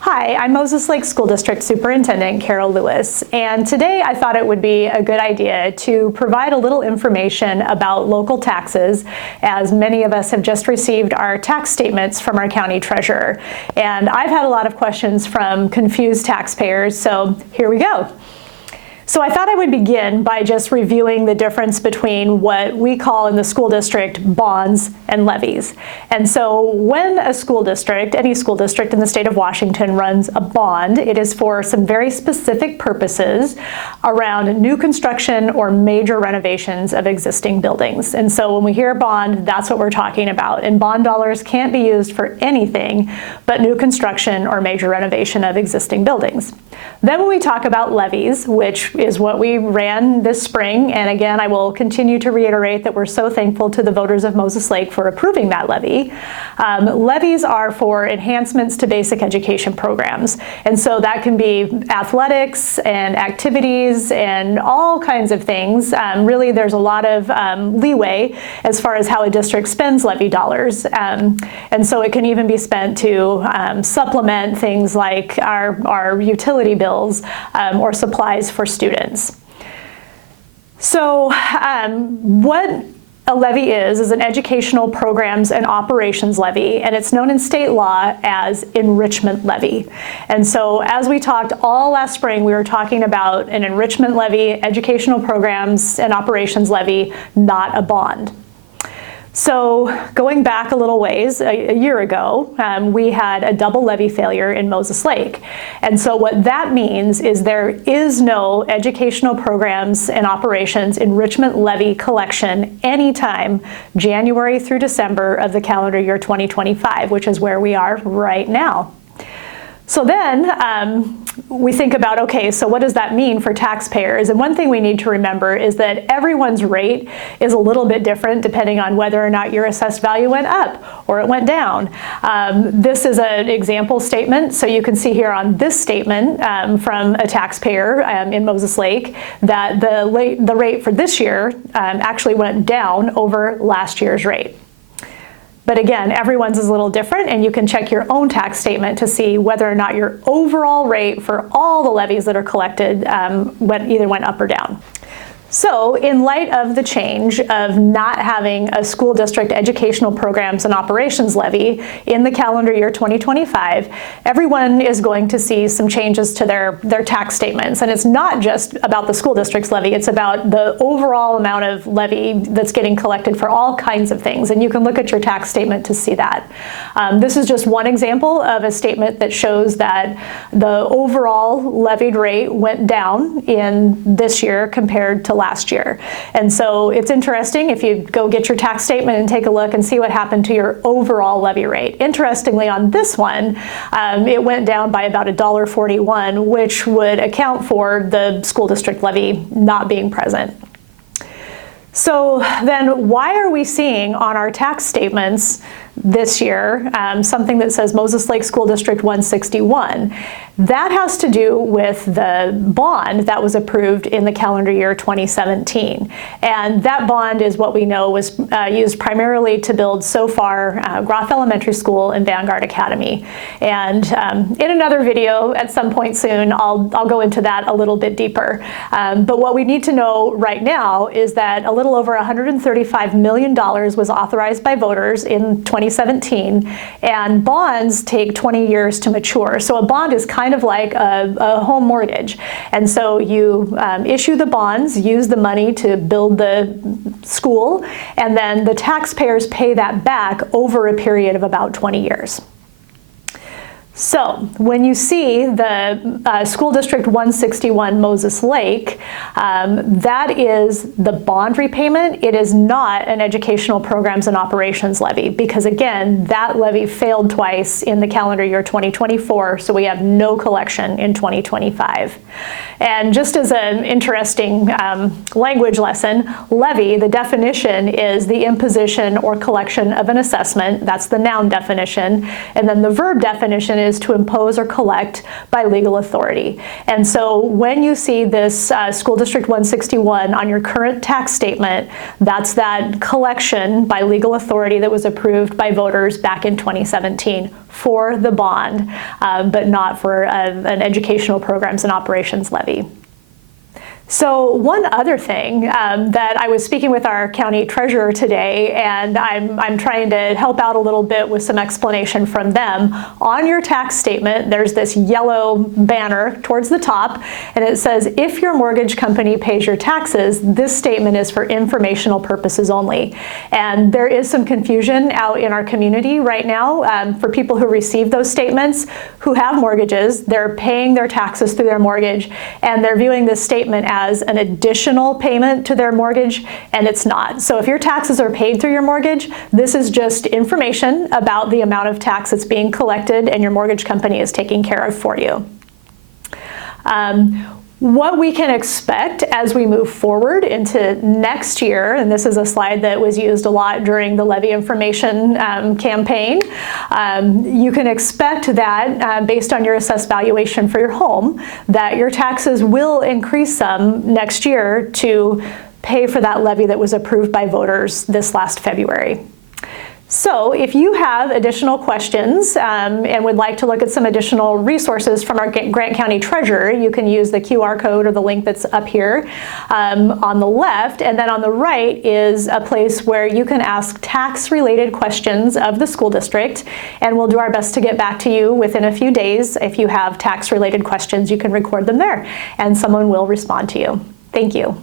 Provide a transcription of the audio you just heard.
Hi, I'm Moses Lake School District Superintendent Carol Lewis, and today I thought it would be a good idea to provide a little information about local taxes, as many of us have just received our tax statements from our county treasurer. And I've had a lot of questions from confused taxpayers, so here we go. So I thought I would begin by just reviewing the difference between what we call in the school district bonds and levies. And so when a school district, any school district in the state of Washington, runs a bond, it is for some very specific purposes around new construction or major renovations of existing buildings. And so when we hear bond, that's what we're talking about. And bond dollars can't be used for anything but new construction or major renovation of existing buildings. Then when we talk about levies, which is what we ran this spring, and again, I will continue to reiterate that we're so thankful to the voters of Moses Lake for approving that levy. Levies are for enhancements to basic education programs. And so that can be athletics and activities and all kinds of things. Really, there's a lot of leeway as far as how a district spends levy dollars. And so it can even be spent to supplement things like our utility bills or supplies for students. So what a levy is an educational programs and operations levy, and it's known in state law as enrichment levy. And so as we talked all last spring, we were talking about an enrichment levy, educational programs and operations levy, not a bond. So going back a little ways, a year ago, we had a double levy failure in Moses Lake. And so what that means is there is no educational programs and operations enrichment levy collection anytime January through December of the calendar year 2025, which is where we are right now. So then we think about, okay, so what does that mean for taxpayers? And one thing we need to remember is that everyone's rate is a little bit different depending on whether or not your assessed value went up or it went down. This is an example statement. So you can see here on this statement from a taxpayer in Moses Lake that the rate for this year actually went down over last year's rate. But again, everyone's is a little different, and you can check your own tax statement to see whether or not your overall rate for all the levies that are collected either went up or down. So in light of the change of not having a school district educational programs and operations levy in the calendar year 2025, everyone is going to see some changes to their tax statements. And it's not just about the school district's levy, it's about the overall amount of levy that's getting collected for all kinds of things. And you can look at your tax statement to see that. This is just one example of a statement that shows that the overall levied rate went down in this year compared to last year. And so it's interesting if you go get your tax statement and take a look and see what happened to your overall levy rate. Interestingly, on this one, it went down by about $1.41, which would account for the school district levy not being present. So then why are we seeing on our tax statements this year something that says Moses Lake School District 161? That has to do with the bond that was approved in the calendar year 2017. And that bond is what we know was used primarily to build so far Groff Elementary School and Vanguard Academy. And in another video at some point soon, I'll go into that a little bit deeper. But what we need to know right now is that a little over $135 million was authorized by voters in 2017, and bonds take 20 years to mature. So a bond is kind of like a home mortgage. And so you issue the bonds, use the money to build the school, and then the taxpayers pay that back over a period of about 20 years. So when you see the School District 161 Moses Lake, that is the bond repayment. It is not an educational programs and operations levy because, again, that levy failed twice in the calendar year 2024, so we have no collection in 2025. And just as an interesting language lesson, levy, the definition is the imposition or collection of an assessment. That's the noun definition. And then the verb definition is to impose or collect by legal authority. And so when you see this School District 161 on your current tax statement, that's that collection by legal authority that was approved by voters back in 2017 for the bond, but not for an educational programs and operations levy. So one other thing that I was speaking with our county treasurer today, and I'm trying to help out a little bit with some explanation from them. On your tax statement, there's this yellow banner towards the top, and it says, if your mortgage company pays your taxes, this statement is for informational purposes only. And there is some confusion out in our community right now for people who receive those statements, who have mortgages, they're paying their taxes through their mortgage, and they're viewing this statement as an additional payment to their mortgage, and it's not. So if your taxes are paid through your mortgage, this is just information about the amount of tax that's being collected and your mortgage company is taking care of for you. What we can expect as we move forward into next year, and this is a slide that was used a lot during the levy information campaign, you can expect that based on your assessed valuation for your home, that your taxes will increase some next year to pay for that levy that was approved by voters this last February. So if you have additional questions and would like to look at some additional resources from our Grant County Treasurer, you can use the QR code or the link that's up here on the left. And then on the right is a place where you can ask tax-related questions of the school district. And we'll do our best to get back to you within a few days. If you have tax-related questions, you can record them there, and someone will respond to you. Thank you.